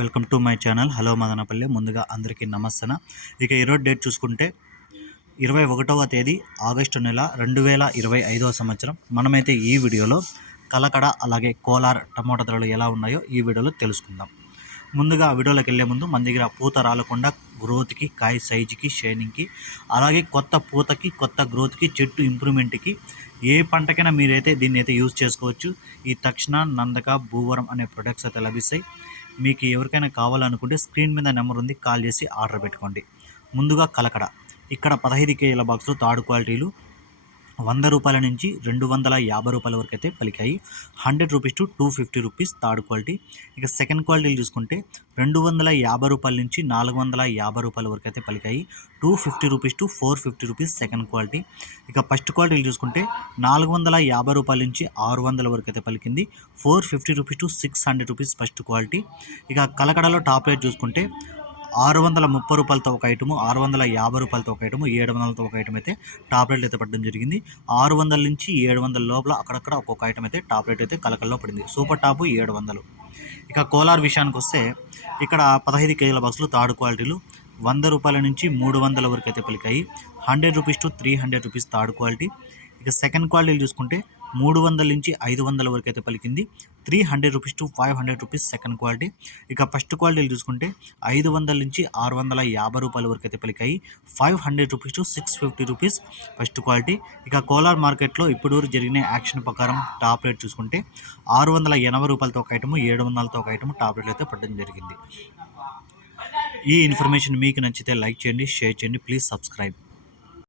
Welcome to my channel. Hello Madanapalle. ముందుగా అందరికీ నమస్తన. ఇక ఈరోజు డేట్ చూసుకుంటే ఇరవై ఒకటవ తేదీ ఆగస్టు నెల రెండు వేల ఇరవై ఐదవ సంవత్సరం. మనమైతే ఈ వీడియోలో కలకడ అలాగే కోలార్ టమోటా ధరలు ఎలా ఉన్నాయో ఈ వీడియోలో తెలుసుకుందాం. ముందుగా వీడియోలోకి వెళ్ళే ముందు మన దగ్గర పూత రాలకుండా గ్రోత్కి కాయ సైజుకి షైనింగ్కి అలాగే కొత్త పూతకి కొత్త గ్రోత్కి చెట్టు ఇంప్రూవ్మెంట్కి ఏ పంటకైనా మీరైతే దీన్ని అయితే యూజ్ చేసుకోవచ్చు. ఈ తక్షణ నందక భూవరం అనే ప్రొడక్ట్స్ అయితే లభిస్తాయి. మీకు ఎవరికైనా కావాలనుకుంటే స్క్రీన్ మీద నెంబర్ ఉంది కాల్ చేసి ఆర్డర్ పెట్టుకోండి. ముందుగా కలకడ. ఇక్కడ పదహైదు కేజీల బాక్సులు తాడు క్వాలిటీలు వంద రూపాయల నుంచి రెండు వందల యాభై రూపాయల వరకు అయితే పలికాయి. Hundred rupees to two fifty rupees third quality. ఇక సెకండ్ క్వాలిటీలు చూసుకుంటే రెండు వందల యాభై రూపాయల నుంచి నాలుగు వందల యాభై రూపాయల వరకు అయితే పలికాయి. Two fifty rupees to four fifty rupees second quality. ఇక ఫస్ట్ క్వాలిటీలు చూసుకుంటే నాలుగు వందల యాభై రూపాయల నుంచి ఆరు వందల వరకు అయితే పలికింది. Four fifty rupees to six hundred rupees first quality. ఇక కలకడలో టాప్ రేట్ చూసుకుంటే ఆరు వందల ముప్పై రూపాయలతో ఒక ఐటము ఆరు వందల యాభై రూపాయలతో ఒక ఐటము ఏడు వందలతో ఒక ఐటమ్ అయితే టాప్ రేట్ అయితే పడడం జరిగింది. ఆరు వందల నుంచి ఏడు వందల లోపల అక్కడక్కడ ఒక్కొక్క ఐటమ్ అయితే టాప్ రేట్ అయితే కలకల్లో పడింది. సూపర్ టాపు ఏడు వందలు ఇక కోలార్ విషయానికి వస్తే ఇక్కడ పదహైదు కేజీల బాక్సులు థర్డ్ క్వాలిటీలు వంద రూపాయల నుంచి మూడు వందల వరకు అయితే పలికాయి. Hundred rupees to three hundred rupees third quality. ఇక సెకండ్ క్వాలిటీలు చూసుకుంటే మూడు వందల నుంచి ఐదు వందల వరకు అయితే పలికింది. Three hundred rupees to five hundred rupees second quality. ఇక ఫస్ట్ క్వాలిటీలు చూసుకుంటే ఐదు వందల నుంచి ఆరు వందల యాభై రూపాయల వరకు అయితే పలికాయి. Five hundred rupees to six fifty rupees first quality. ఇక కోలార్ మార్కెట్లో ఇప్పుడు జరిగిన యాక్షన్ ప్రకారం టాప్ రేట్ చూసుకుంటే ఆరు వందల ఎనభై రూపాయలతో ఒక ఐటము ఏడు వందలతో ఒక ఐటము టాప్ రేట్లు అయితే పడడం జరిగింది. ఈ ఇన్ఫర్మేషన్ మీకు నచ్చితే లైక్ చేయండి షేర్ చేయండి ప్లీజ్ సబ్స్క్రైబ్.